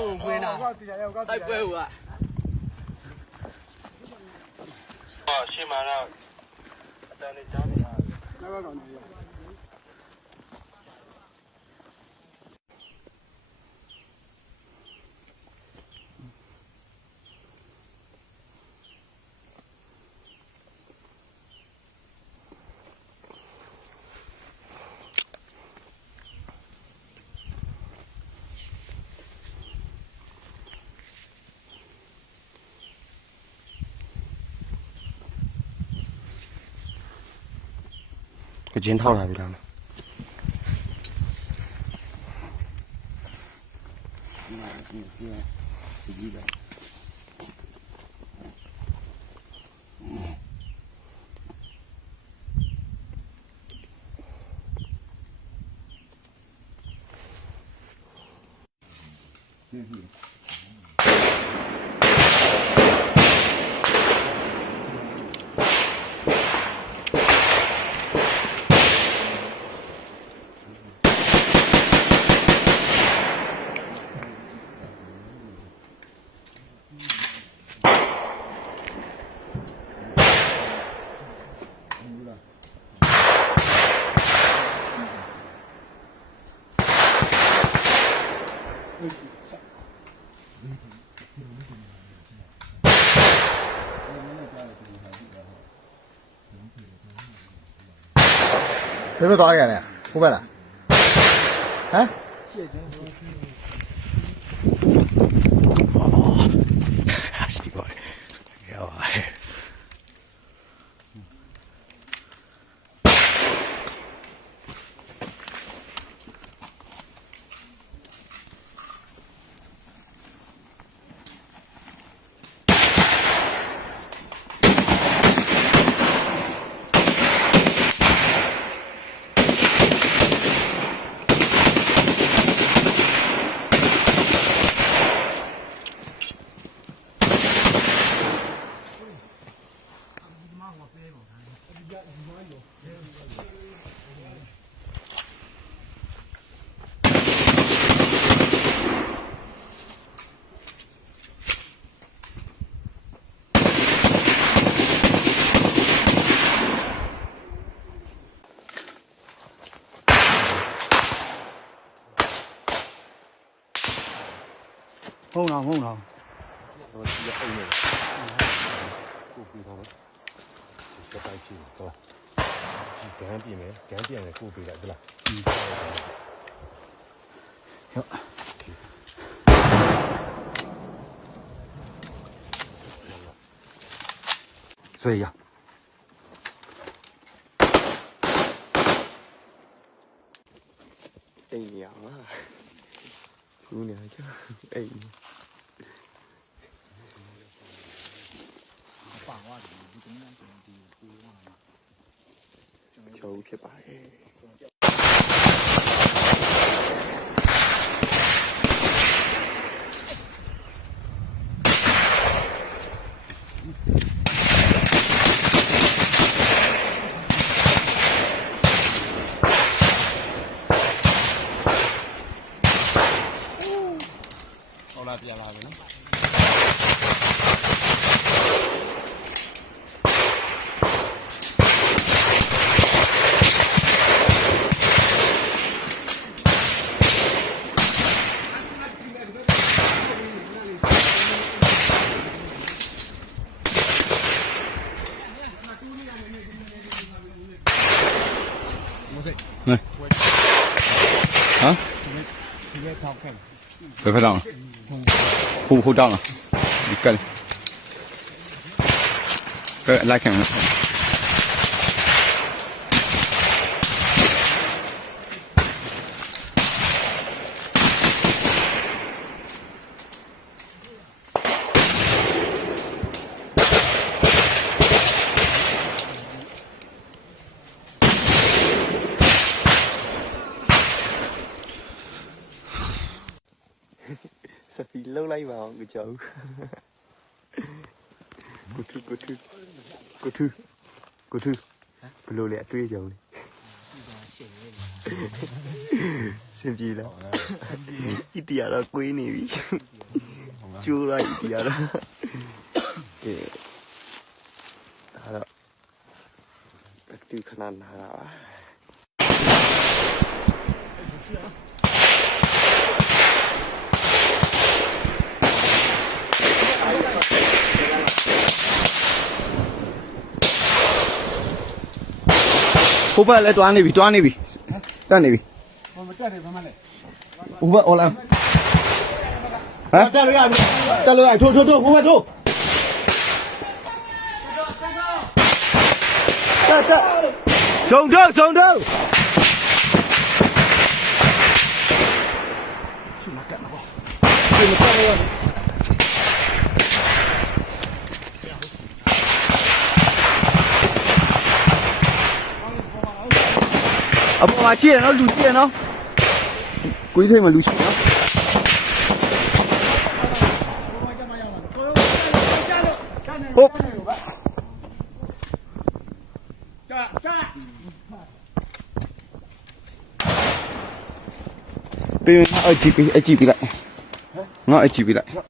我归呢？太贵我。去买了，在那家里啊。那个搞的。cái chiến thao này bị làm有没有多少钱呢？500了。啊？哦，奇怪，要啊。không nào我直接摁那个，顾背上了，就带去，对吧？点避免，点变的顾背了，对吧？行。所以呀。哎呀，姑娘就哎。châu cái bài Hola, tía, la ¿no? 来，啊？别拍照了，护照了，你盖了，盖来看看。sao thì lâu nay vào cái chậu cô thư lô lẹ tươi dầu စင်ပြေလားဣတိရတော့ကွေးနေပြီကျိုးလိုက်ဣတိရတော့ကဲအဲ့တော့တူခဏနာတာပါဟိုဘက်လည်းတွားနေပြီတက်နေပြီ ဟိုမတက်တယ်ဘာမှလဲ ဟိုဘက်အော်လာဟမ် တက်လို့ရပြီ တက်လို့ရထိုးဟိုဘက်ထိုးတက်ဇုံတော့အပေါ်မှာရှိရနော်လူရှိရနော်ကိုကြီးထိတ်မှာလူရှိနော်ဟုတ်ပေးငါအကြည့်ပေးလိုက်ငါအကြည့်ပေးလိုက်